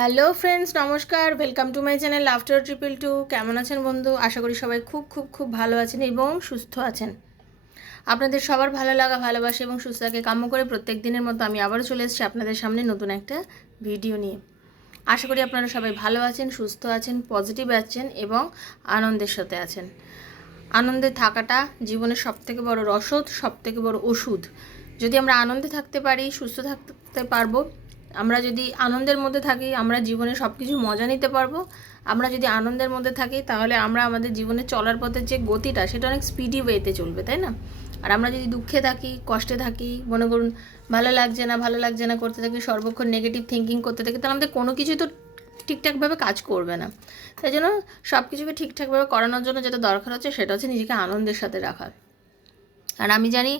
Hello friends, নমস্কার। Welcome to my channel laughter triple two. কেমন আছেন বন্ধু? আশা করি সবাই খুব খুব খুব ভালো আছেন এবং সুস্থ আছেন। আপনাদের সবার ভালো লাগা, ভালোবাসা এবং সুস্থতাকে কাম্য করে প্রত্যেক দিনের মতো আমি আবারও চলে এসেছি আপনাদের সামনে নতুন একটা ভিডিও নিয়ে। আশা করি আপনারা সবাই ভালো আছেন, সুস্থ আছেন, পজিটিভ আছেন এবং আনন্দের সাথে আছেন। আনন্দে থাকাটা জীবনের সবথেকে বড় রসদ, সবথেকে বড় ওষুধ। যদি আমরা আনন্দে থাকতে পারি, সুস্থ থাকতে পারবো। আমরা যদি আনন্দের মধ্যে থাকি, আমরা জীবনে সব কিছু মজা নিতে পারবো। আমরা যদি আনন্দের মধ্যে থাকি, তাহলে আমরা আমাদের জীবনে চলার পথের যে গতিটা, সেটা অনেক স্পিডি ওয়েতে চলবে, তাই না? আর আমরা যদি দুঃখে থাকি, কষ্টে থাকি, মনে করুন ভালো লাগছে না করতে থাকি, সর্বক্ষণ নেগেটিভ থিঙ্কিং করতে থাকি, তাহলে আমাদের কোনো কিছুই তো ঠিকঠাকভাবে কাজ করবে না। তাই জন্য সব কিছুকে ঠিকঠাকভাবে করানোর জন্য যেটা দরকার হচ্ছে, সেটা হচ্ছে নিজেকে আনন্দের সাথে রাখা। আর আমি জানি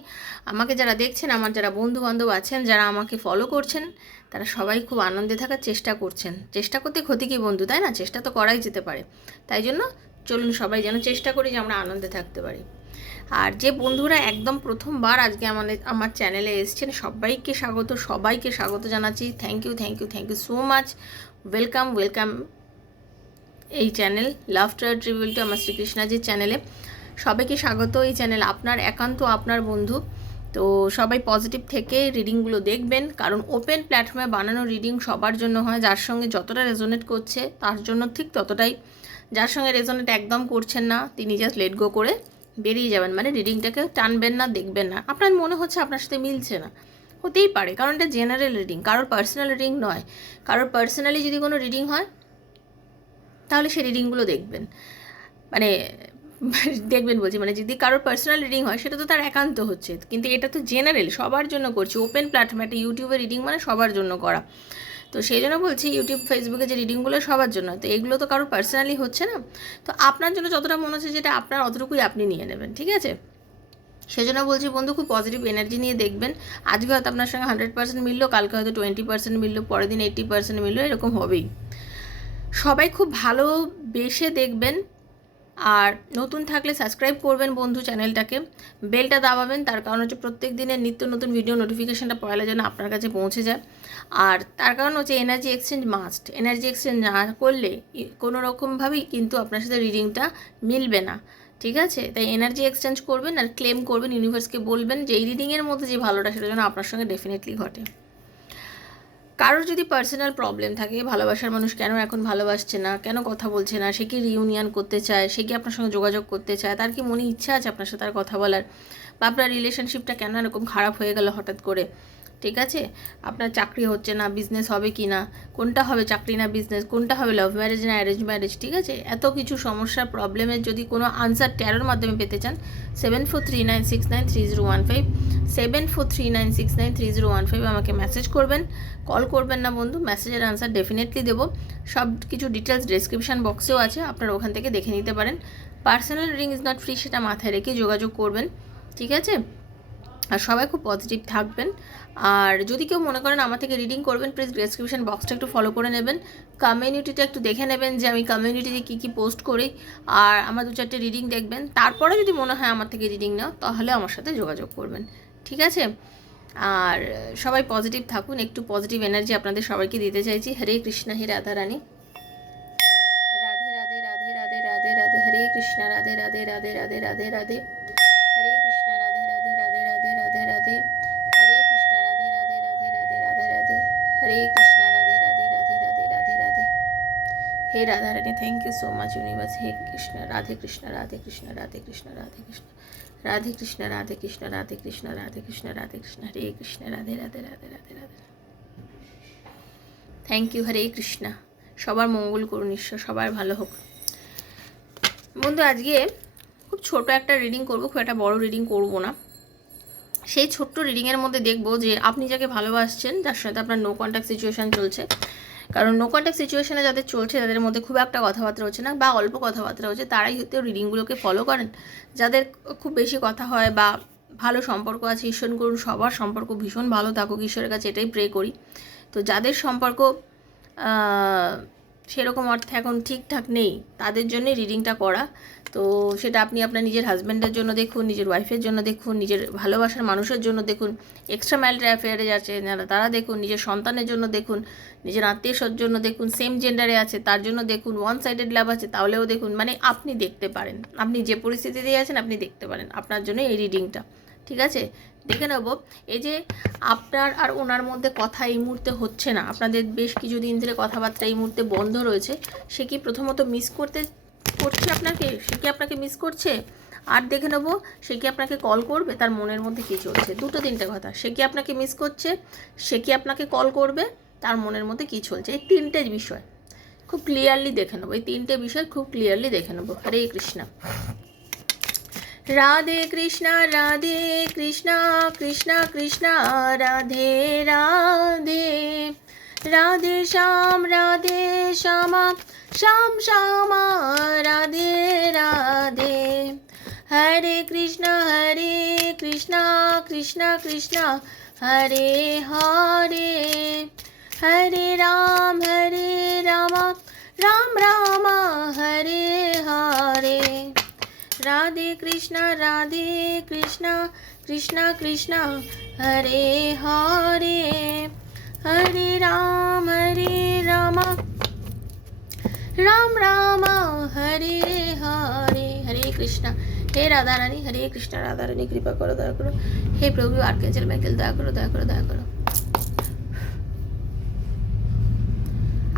আমাকে যারা দেখছেন, আমার যারা বন্ধু বান্ধব আছেন, যারা আমাকে ফলো করছেন, তারা সবাই খুব আনন্দে থাকার চেষ্টা করছেন। চেষ্টা করতে ক্ষতি কী বন্ধু, তাই না? চেষ্টা তো করাই যেতে পারে। তাই জন্য চলুন সবাই যেন চেষ্টা করি যে আমরা আনন্দে থাকতে পারি। আর যে বন্ধুরা একদম প্রথমবার আজকে আমার চ্যানেলে এসেছেন, সবাইকে স্বাগত জানাচ্ছি। Thank you so much. Welcome এই চ্যানেল লাফটার ট্রিবিউট টু আমার শ্রীকৃষ্ণাজির চ্যানেলে। সবাইকে স্বাগত। এই চ্যানেল আপনার একান্ত আপনার বন্ধু। তো সবাই পজিটিভ থেকে রিডিংগুলো দেখবেন, কারণ ওপেন প্ল্যাটফর্মে বানানো রিডিং সবার জন্য হয়। যার সঙ্গে যতটা রেজোনেট করছে তার জন্য ঠিক ততটাই। যার সঙ্গে রেজোনেট একদম করছেন না, তিনি জাস্ট লেট গো করে বেরিয়ে যাবেন। মানে রিডিংটাকে টানবেন না, দেখবেন না। আপনার মনে হচ্ছে আপনার সাথে মিলছে না, হতেই পারে, কারণ এটা জেনারেল রিডিং, কারোর পার্সোনাল রিডিং নয়। কারোর পার্সোনালি যদি কোনো রিডিং হয়, তাহলে সেই রিডিংগুলো দেখবেন। মানে দেখবেন বলছি, মানে যদি কারোর পার্সোনাল রিডিং হয়, সেটা তো তার একান্ত হচ্ছে, কিন্তু এটা তো জেনারেল, সবার জন্য করছি। ওপেন প্ল্যাটফর্ম, একটা ইউটিউবে রিডিং মানে সবার জন্য করা। তো সেই জন্য বলছি, ইউটিউব ফেসবুকে যে রিডিংগুলো সবার জন্য, তো এগুলো তো কারোর পার্সোনালি হচ্ছে না। তো আপনার জন্য যতটা মনে হচ্ছে যেটা আপনার, অতটুকুই আপনি নিয়ে নেবেন, ঠিক আছে? সেজন্য বলছি বন্ধু, খুব পজিটিভ এনার্জি নিয়ে দেখবেন। আজকে হয়তো আপনার সঙ্গে 100% মিললো, কালকে হয়তো 20% মিললো, পরের দিন 80% মিললো, এরকম হবেই। সবাই খুব ভালোবেসে দেখবেন। আর নতুন থাকলে সাবস্ক্রাইব করবেন বন্ধু চ্যানেলটাকে, বেলটা দাবাবেন। তার কারণ হচ্ছে প্রত্যেক দিনের নিত্য নতুন ভিডিও নোটিফিকেশানটা পয়লা যেন আপনার কাছে পৌঁছে যায়। আর তার কারণ হচ্ছে energy exchange must. Energy exchange না করলে কোনো রকমভাবেই কিন্তু আপনার সাথে রিডিংটা মিলবে না, ঠিক আছে? তাই এনার্জি এক্সচেঞ্জ করবেন আর ক্লেম করবেন, ইউনিভার্সকে বলবেন যে এই রিডিংয়ের মধ্যে যে ভালোটা, সেটা যেন আপনার সঙ্গে ডেফিনেটলি ঘটে। কারোর যদি পার্সোনাল প্রবলেম থাকে, ভালোবাসার মানুষ কেন এখন ভালোবাসছে না, কেন কথা বলছে না, সে কি রিউনিয়ন করতে চায়, সে কি আপনার সঙ্গে যোগাযোগ করতে চায়, তার কি মনে ইচ্ছা আছে আপনার সাথে আর কথা বলার, বা আপনার রিলেশনশিপটা কেন এরকম খারাপ হয়ে গেল হঠাৎ করে, ঠিক আছে? আপনার চাকরি হচ্ছে না, বিজনেস হবে কি না, কোনটা হবে, চাকরি না বিজনেস, কোনটা হবে, লাভ ম্যারেজ না অ্যারেঞ্জ ম্যারেজ, ঠিক আছে? এত কিছু সমস্যা, প্রবলেমের যদি কোনো আনসার ট্যারোর মাধ্যমে পেতে চান, 7439693015, 7439693015 আমাকে মেসেজ করবেন। কল করবেন না বন্ধু, মেসেজের আনসার ডেফিনেটলি দেবো। সব কিছু ডিটেলস ডেসক্রিপশান বক্সেও আছে, আপনারা ওখান থেকে দেখে নিতে পারেন। Personal reading is not free, সেটা মাথায় রেখে যোগাযোগ করবেন, ঠিক আছে? আর সবাই খুব পজিটিভ থাকবেন। আর যদি কেউ মনে করেন আমার থেকে রিডিং করবেন, প্লিজ ডেসক্রিপশন বক্সটা একটু ফলো করে নেবেন। কমিউনিটিটা একটু দেখে নেবেন যে আমি কমিউনিটিতে কী কী পোস্ট করি, আর আমার 2-4টে রিডিং দেখবেন। তারপরে যদি মনে হয় আমার থেকে রিডিং নেওয়া, তাহলে আমার সাথে যোগাযোগ করবেন, ঠিক আছে? আর সবাই পজিটিভ থাকুন, একটু পজিটিভ এনার্জি আপনাদের সবাইকে দিতে চাইছি। হরে কৃষ্ণ, হে রাধা রানী, রাধে রাধে রাধে রাধে রাধে রাধে, হরে কৃষ্ণ, রাধে রাধে রাধে রাধে রাধে রাধে, হরে কৃষ্ণ, রাধে রাধে রাধে রাধে রাধে রাধে, হরে কৃষ্ণ, রাধে রাধে রাধে রাধে রাধে রাধে, হরে কৃষ্ণ, রাধে রাধে রাধে রাধে রাধে রাধে। হে রাধা রানী, thank you so much universe. হে কৃষ্ণ, রাধে কৃষ্ণ, রাধে কৃষ্ণ, রাধে কৃষ্ণ, রাধে কৃষ্ণ, রাধে কৃষ্ণ, রাধে কৃষ্ণ, রাধে কৃষ্ণ, রাধে কৃষ্ণ, রাধে কৃষ্ণ, হরে কৃষ্ণ, রাধে রাধে রাধে রাধে রাধে। Thank you, Hare Krishna. সবার মঙ্গল করুন ঈশ্বর, সবার ভালো হোক। বন্ধু, আজকে খুব ছোট একটা রিডিং করব, খুব একটা বড় রিডিং করব না। সেই ছোট্ট রিডিংয়ের মধ্যে দেখব যে আপনি যাকে ভালোবাসছেন, যার সাথে আপনার নো কন্ট্যাক্ট সিচুয়েশান চলছে, কারণ নো কন্ট্যাক্ট সিচুয়েশানে যাদের চলছে, তাদের মধ্যে খুব একটা কথাবার্তা হচ্ছে না বা অল্প কথাবার্তা হচ্ছে, তারাই হয়তো রিডিংগুলোকে ফলো করেন। যাদের খুব বেশি কথা হয় বা ভালো সম্পর্ক আছে, ঈশ্বর করুন সবার সম্পর্ক ভীষণ ভালো থাকুক, ঈশ্বরের কাছে এটাই প্রে করি। তো যাদের সম্পর্ক সেরকম অর্থে এখন ঠিকঠাক নেই, তাদের জন্যই রিডিংটা করা। তো সেটা আপনি আপনার নিজের হাজব্যান্ডের জন্য দেখুন, নিজের ওয়াইফের জন্য দেখুন, নিজের ভালোবাসার মানুষের জন্য দেখুন, এক্সট্রা ম্যারিটাল অ্যাফেয়ারে আছে যারা তারা দেখুন, নিজের সন্তানের জন্য দেখুন, নিজের আত্মীয় স্বজনের জন্য দেখুন, সেম জেন্ডারে আছে তার জন্য দেখুন, ওয়ান সাইডেড লাভ আছে তাহলেও দেখুন। মানে আপনি দেখতে পারেন, আপনি যে পরিস্থিতিতেই আছেন আপনি দেখতে পারেন, আপনার জন্য এই রিডিংটা। ঠিক আছে, দেখে নেব। এই যে আপনার আর ওনার মধ্যে কথা এই মুহূর্তে হচ্ছে না, আপনাদের বেশ কিছুদিন ধরে কথাবার্তা এই মুহূর্তে বন্ধ রয়েছে। সে কি প্রথমত মিস করছে আপনাকে, সে কি আপনাকে মিস করছে? আর দেখে নেবো সে কি আপনাকে কল করবে, তার মনের মধ্যে কী চলছে। দুটো তিনটে কথা, সে কি আপনাকে মিস করছে, সে কি আপনাকে কল করবে, তার মনের মধ্যে কী চলছে, এই তিনটে বিষয় খুব ক্লিয়ারলি দেখে নেবো। এই তিনটে বিষয় খুব ক্লিয়ারলি দেখে নেবো। হরে কৃষ্ণ। রাধে কৃষ্ণ রাধে কৃষ্ণ কৃষ্ণ কৃষ্ণ রাধে রাধে, রাধে শ্যাম শ্যাম শ্যামা রাধে রাধে। হরে কৃষ্ণ কৃষ্ণ কৃষ্ণ হরে হরে, হরে রাম রাম রাম হরে হরে। রাধে কৃষ্ণ কৃষ্ণ কৃষ্ণ হরে হরে, হরে রাম রাম রাম হরে হরে। হরে কৃষ্ণ। হে রাধা রানী, হরে কৃষ্ণ। রাধা রানী কৃপা করো, দয়া করো। হে প্রভু আর্কাঞ্জেল মাইকেল, দয়া করো দয়া করো দয়া করো।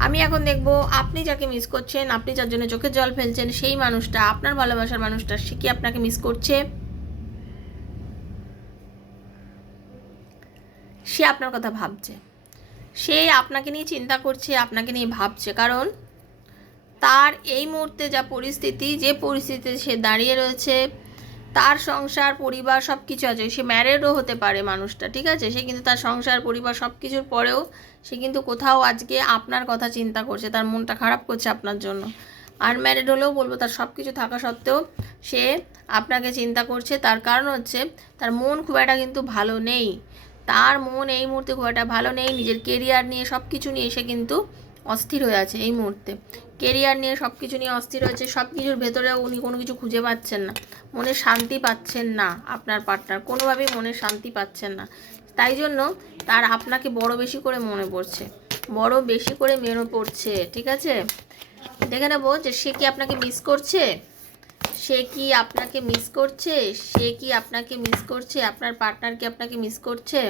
আমি এখন দেখব আপনি যাকে মিস করছেন, আপনি যার জন্য চোখের জল ফেলছেন, সেই মানুষটা, আপনার ভালোবাসার মানুষটা, সে কি আপনাকে মিস করছে, সে আপনার কথা ভাবছে, সে আপনাকে নিয়ে চিন্তা করছে, আপনাকে নিয়ে ভাবছে। কারণ তার এই মুহূর্তে যা পরিস্থিতি, যে পরিস্থিতিতে সে দাঁড়িয়ে রয়েছে, তার সংসার পরিবার সব কিছু আছে, সে ম্যারেডও হতে পারে মানুষটা, ঠিক আছে, সে কিন্তু তার সংসার পরিবার সব কিছুর পরেও সে কিন্তু কোথাও আজকে আপনার কথা চিন্তা করছে, তার মনটা খারাপ করছে আপনার জন্য। আনম্যারিড হলেও বলবো, তার সব কিছু থাকা সত্ত্বেও সে আপনাকে চিন্তা করছে। তার কারণ হচ্ছে তার মন খুব একটা কিন্তু ভালো নেই, তার মন এই মুহূর্তে খুব একটা ভালো নেই। নিজের কেরিয়ার নিয়ে সব কিছু নিয়ে সে কিন্তু অস্থির হয়ে আছে এই মুহূর্তে, কেরিয়ার নিয়ে সব কিছু নিয়ে অস্থির হয়েছে। সব কিছুর ভেতরে উনি কোনো কিছু খুঁজে পাচ্ছেন না, মনে শান্তি পাচ্ছেন না, আপনার পার্টনার কোনোভাবেই মনে শান্তি পাচ্ছেন না। তাই জন্য তার আপনাকে বড় বেশি করে মনে পড়ছে, বড় বেশি করে মনে পড়ছে। ঠিক আছে, দেখে নেবো যে সে কি আপনাকে মিস করছে, সে কি আপনাকে মিস করছে, সে কি আপনাকে মিস করছে, আপনার পার্টনার কি আপনাকে মিস করছে।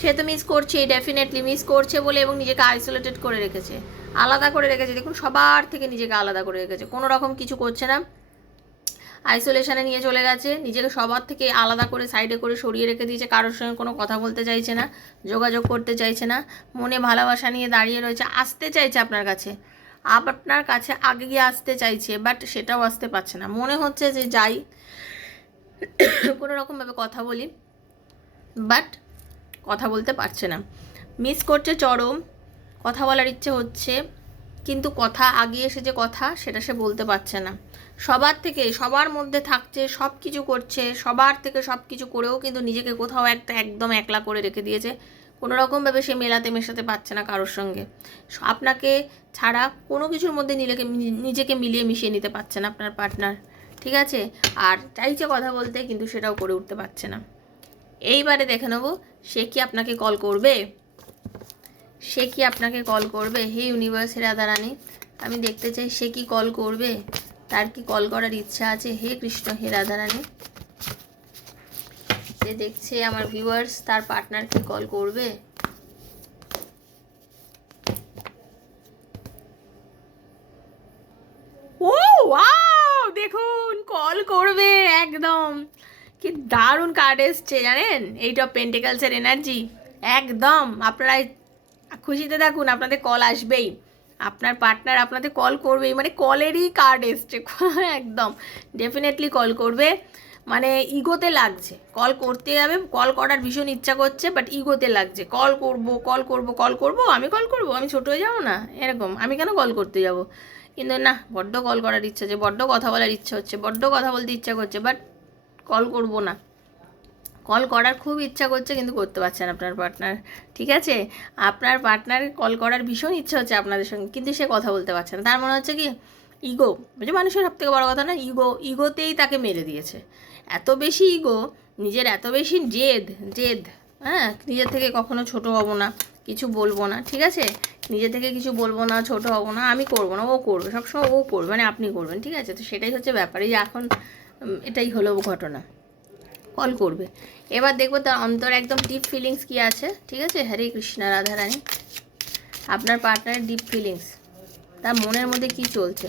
সে তো মিস করছেই, ডেফিনেটলি মিস করছে বলে, এবং নিজেকে আইসোলেটেড করে রেখেছে, আলাদা করে রেখেছে। দেখুন সবার থেকে নিজেকে আলাদা করে রেখেছে, কোনো রকম কিছু করছে না, আইসোলেশনে নিয়ে চলে গেছে, নিজেকে সবার থেকে আলাদা করে সাইডে করে সরিয়ে রেখে দিয়েছে। কারোর সঙ্গে কোনো কথা বলতে চাইছে না, যোগাযোগ করতে চাইছে না, মনে ভালোবাসা নিয়ে দাঁড়িয়ে রয়েছে। আসতে চাইছে আপনার কাছে, আপনার কাছে আগে গিয়ে আসতে চাইছে, বাট সেটাও আসতে পারছে না। মনে হচ্ছে যে যাই কোনো রকমভাবে কথা বলি, বাট কথা বলতে পারছে না, মিস করছে চরম, কথা বলার ইচ্ছে হচ্ছে, কিন্তু কথা আগে এসে যে কথা সেটা সে বলতে পারছে না। সবার থেকে সবার মধ্যে থাকছে, সব কিছু করছে, সবার থেকে সব কিছু করেও কিন্তু নিজেকে কোথাও একটা একদম একলা করে রেখে দিয়েছে। কোনো রকমভাবে সে মেশাতে পারছে না কারোর সঙ্গে, আপনাকে ছাড়া কোনো কিছুর মধ্যে নিজেকে মিলিয়ে মিশিয়ে নিতে পারছে না আপনার পার্টনার। ঠিক আছে, আর চাইছে কথা বলতে, কিন্তু সেটাও করে উঠতে পারছে না। এইবারে দেখে নেবো সে কি আপনাকে কল করবে, সে কি আপনাকে কল করবে। হে ইউনিভার্সের রাধা রানী, আমি দেখতে চাই সে কি কল করবে, তার কি কল করার ইচ্ছা আছে। হে কৃষ্ণ, হে রাধা রানী, যে দেখছে আমার ভিউয়ার্স, তার পার্টনার কি কল করবে। ও ওয়াও, দেখুন কল করবে একদম। কি দারুণ কার্ড এসছে জানেন, এইট অফ পেন্টিকলসের এনার্জি। একদম আপনারা খুশিতে থাকুন, আপনাদের কল আসবেই, আপনার পার্টনার আপনাদের কল করবেই, মানে কলেরই কার্ড এসছে একদম ডেফিনেটলি কল করবে। মানে ইগোতে লাগছে, কল করতে যাবে, কল করার ভীষণ ইচ্ছা করছে, বাট ইগোতে লাগছে, কল করব কল করব কল করব, আমি কল করব, আমি ছোট হয়ে যাবো না এরকম, আমি কেন কল করতে যাব। কিন্তু না, বড্ড কল করার ইচ্ছা হচ্ছে, বড্ড কথা বলার ইচ্ছা হচ্ছে, বড্ড কথা বলতে ইচ্ছা করছে, বাট কল করব না। কল করার খুব ইচ্ছা করছে কিন্তু করতে পারছেন আপনার পার্টনার, ঠিক আছে? আপনার পার্টনার কল করার ভীষণ ইচ্ছা হচ্ছে আপনাদের সঙ্গে, কিন্তু সে কথা বলতে পারছে না। তার মনে হচ্ছে কি ইগো, যে মানুষের সবথেকে বড় কথা না, ইগোতেই তাকে মেরে দিয়েছে। এত বেশি ইগো, নিজের এত বেশি জেদ, হ্যাঁ, নিজের থেকে কখনো ছোট হব না, কিছু বলবো না, ঠিক আছে? নিজে থেকে কিছু বলবো না, ছোট হব না, আমি করবো না, ও করবে, সবসময় ও করবে, মানে আপনি করবেন, ঠিক আছে? তো সেটাই হচ্ছে ব্যাপার। এই যে এখন এটাই হলো ঘটনা, কল করবে। এবার দেখবো তার অন্তর একদম ডিপ ফিলিংস কী আছে, ঠিক আছে? হরে কৃষ্ণা রাধারানী, আপনার পার্টনারের ডিপ ফিলিংস, তার মনের মধ্যে কি চলছে।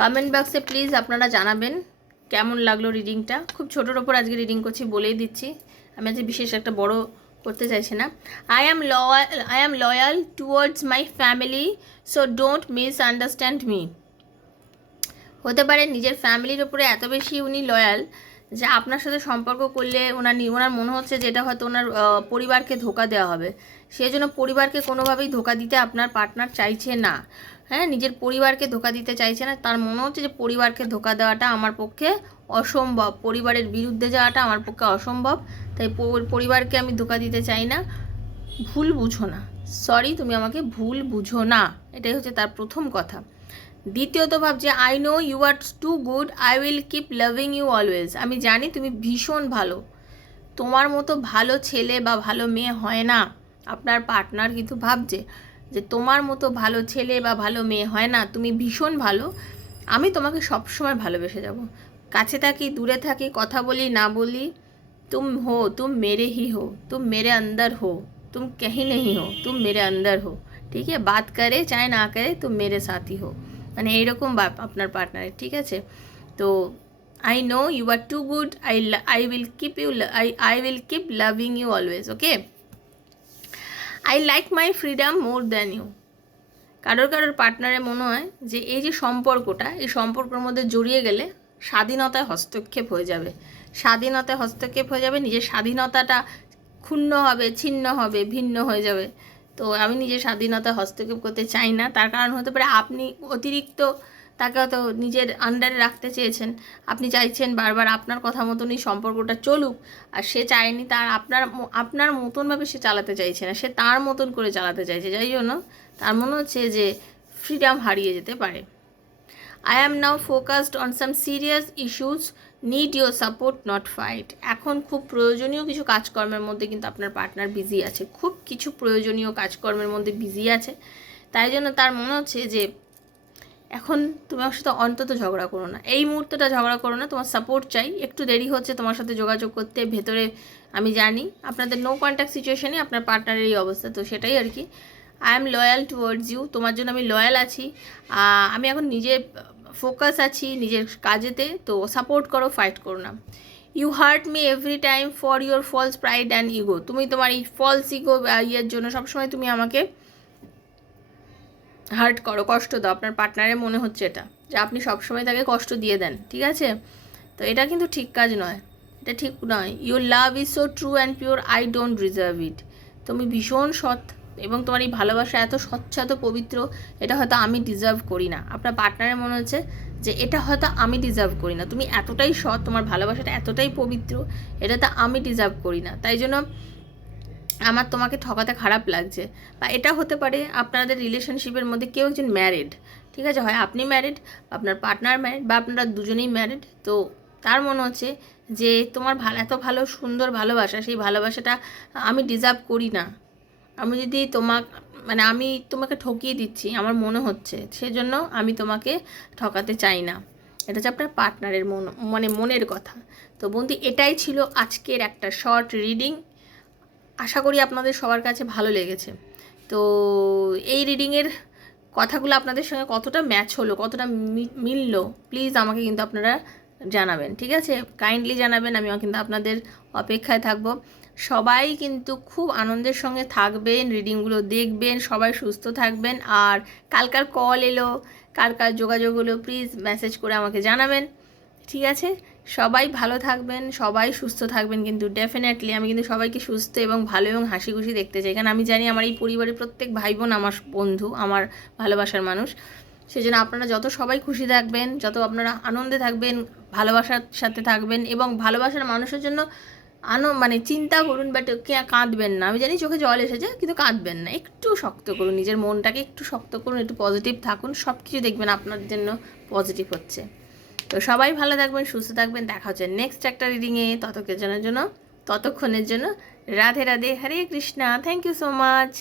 কমেন্ট বক্সে প্লিজ আপনারা জানাবেন কেমন লাগলো রিডিংটা। খুব ছোটোর ওপর আজকে রিডিং করছি, বলেই দিচ্ছি, আমি আজকে বিশেষ একটা বড় করতে চাইছি না। I am loyal towards my family, so don't misunderstand me. হতে পারে নিজের ফ্যামিলির ওপরে এত বেশি উনি লয়াল যে আপনার সাথে সম্পর্ক করলে ওনার মনে হচ্ছে যে এটা হয়তো ওনার পরিবারকে ধোকা দেওয়া হবে, সেই জন্য পরিবারকে কোনোভাবেই ধোকা দিতে আপনার পার্টনার চাইছে না। হ্যাঁ, নিজের পরিবারকে ধোকা দিতে চাইছে না, তার মনে হচ্ছে যে পরিবারকে ধোকা দেওয়াটা আমার পক্ষে অসম্ভব, পরিবারের বিরুদ্ধে যাওয়াটা আমার পক্ষে অসম্ভব, তাই পরিবারকে আমি ধোকা দিতে চাই না, ভুল বুঝো না, সরি তুমি আমাকে ভুল বুঝো না, এটাই হচ্ছে তার প্রথম কথা। দ্বিতীয়ত ভাবছে I know you are too good, I will keep loving you always. আমি জানি তুমি ভীষণ ভালো, তোমার মতো ভালো ছেলে বা ভালো মেয়ে হয় না। আপনার পার্টনার কিন্তু ভাবছে যে তোমার মতো ভালো ছেলে বা ভালো মেয়ে হয় না, তুমি ভীষণ ভালো, আমি তোমাকে সবসময় ভালোবেসে যাব, কাছে থাকি দূরে থাকি, কথা বলি না বলি, तुम मेरे ही हो, तुम मेरे अंदर हो, तुम कहीं नहीं हो, तुम मेरे अंदर हो, ठीक है? बात करे चाहे ना करे, तुम मेरे साथी हो, মানে এইরকম আপনার পার্টনারের, ঠিক আছে? তো I know you are too good, I will keep loving you always, okay? I like my freedom more than you. কারোর পার্টনারে মনে হয় যে এই যে সম্পর্কটা, এই সম্পর্কের মধ্যে জড়িয়ে গেলে স্বাধীনতায় হস্তক্ষেপ হয়ে যাবে, নিজের স্বাধীনতাটা ক্ষুণ্ণ হবে, ছিন্ন হবে, ভিন্ন হয়ে যাবে। তো আমি নিজের স্বাধীনতায় হস্তক্ষেপ করতে চাই না। তার কারণ হতে পারে আপনি অতিরিক্ত তাকে হয়তো নিজের আন্ডারে রাখতে চেয়েছেন, আপনি চাইছেন বারবার আপনার কথা মতনই সম্পর্কটা চলুক, আর সে চায়নি, তার আপনার মতনভাবে সে চালাতে চাইছে না, সে তার মতন করে চালাতে চাইছে, যাই জন্য তার মনে হচ্ছে যে ফ্রিডম হারিয়ে যেতে পারে। I am now focused on some serious issues, need your support not fight. এখন খুব প্রয়োজনীয় কিছু কাজকর্মের মধ্যে কিন্তু আপনার পার্টনার বিজি আছে, খুব কিছু প্রয়োজনীয় কাজকর্মের মধ্যে বিজি আছে, তাই জন্য তার মনে হচ্ছে যে এখন তুমি আমার সাথে অন্তত ঝগড়া করো না, এই মুহূর্তটা ঝগড়া করো না, তোমার সাপোর্ট চাই, একটু দেরি হচ্ছে তোমার সাথে যোগাযোগ করতে, ভেতরে আমি জানি আপনাদের নো কন্ট্যাক্ট সিচুয়েশনে আপনার পার্টনারের এই অবস্থা, তো সেটাই আর কি। I am loyal towards you, তোমার জন্য আমি লয়াল আছি, আমি এখন নিজে ফোকাস আছি নিজের কাজেতে, তো সাপোর্ট করো, ফাইট করো না। You hurt me every time for your false pride and ego, তুমি তোমার এই ফলস ইগো ইয়ের জন্য সবসময় তুমি আমাকে হার্ট করো, কষ্ট দাও। আপনার পার্টনারের মনে হচ্ছে এটা যে আপনি সবসময় তাকে কষ্ট দিয়ে দেন, ঠিক আছে? তো এটা কিন্তু ঠিক কাজ নয়, এটা ঠিক নয়। Your love is so true and pure, I don't deserve ইট। তুমি ভীষণ সৎ এবং তোমার এই ভালোবাসা এত স্বচ্ছ, এত পবিত্র, এটা হয়তো আমি ডিজার্ভ করি না। আপনার পার্টনারের মনে হচ্ছে যে এটা হয়তো আমি ডিজার্ভ করি না, তুমি এতটাই সৎ, তোমার ভালোবাসাটা এতটাই পবিত্র, এটা তো আমি ডিজার্ভ করি না, তাই জন্য আমার তোমাকে ঠকাতে খারাপ লাগছে। বা এটা হতে পারে আপনাদের রিলেশনশিপের মধ্যে কেউ একজন ম্যারিড, ঠিক আছে? হয় আপনি ম্যারিড, আপনার পার্টনার ম্যারিড, বা আপনারা দুজনেই ম্যারিড, তো তার মনে হচ্ছে যে তোমার এত ভালো সুন্দর ভালোবাসা, সেই ভালোবাসাটা আমি ডিজার্ভ করি না, আমি যদি আমি তোমাকে ঠকিয়ে দিচ্ছি আমার মনে হচ্ছে, সেজন্য আমি তোমাকে ঠকাতে চাই না। এটা হচ্ছে আপনার পার্টনারের মনের কথা। তো বন্ধু, এটাই ছিল আজকের একটা শর্ট রিডিং, আশা করি আপনাদের সবার কাছে ভালো লেগেছে। তো এই রিডিংয়ের কথাগুলো আপনাদের সঙ্গে কতটা ম্যাচ হলো, কতটা মিললো, প্লিজ আমাকে কিন্তু আপনারা জানাবেন, ঠিক আছে? কাইন্ডলি জানাবেন, আমিও কিন্তু আপনাদের অপেক্ষায় থাকবো। সবাই কিন্তু খুব আনন্দের সঙ্গে থাকবেন, রিডিংগুলো দেখবেন, সবাই সুস্থ থাকবেন। আর কার কল এলো, কার যোগাযোগ হলো, প্লিজ মেসেজ করে আমাকে জানাবেন, ঠিক আছে? সবাই ভালো থাকবেন, সবাই সুস্থ থাকবেন, কিন্তু ডেফিনেটলি আমি কিন্তু সবাইকে সুস্থ এবং ভালো এবং হাসি খুশি দেখতে চাই, কারণ আমি জানি আমার এই পরিবারের প্রত্যেক ভাই বোন আমার বন্ধু, আমার ভালোবাসার মানুষ। সেজন্য আপনারা যত সবাই খুশি থাকবেন, যত আপনারা আনন্দে থাকবেন, ভালোবাসার সাথে থাকবেন এবং ভালোবাসার মানুষের জন্য মানে চিন্তা করুন, বাট কাঁদবেন না। আমি জানি চোখে জল এসেছে, কিন্তু কাঁদবেন না, একটু শক্ত করুন, নিজের মনটাকে একটু শক্ত করুন, একটু পজিটিভ থাকুন, সব কিছু দেখবেন আপনার জন্য পজিটিভ হচ্ছে। তো সবাই ভালো থাকবেন, সুস্থ থাকবেন, দেখা হচ্ছে নেক্সট একটা রিডিংয়ে। ততক্ষণের জন্য Radhe Radhe, Hare Krishna, thank you so much.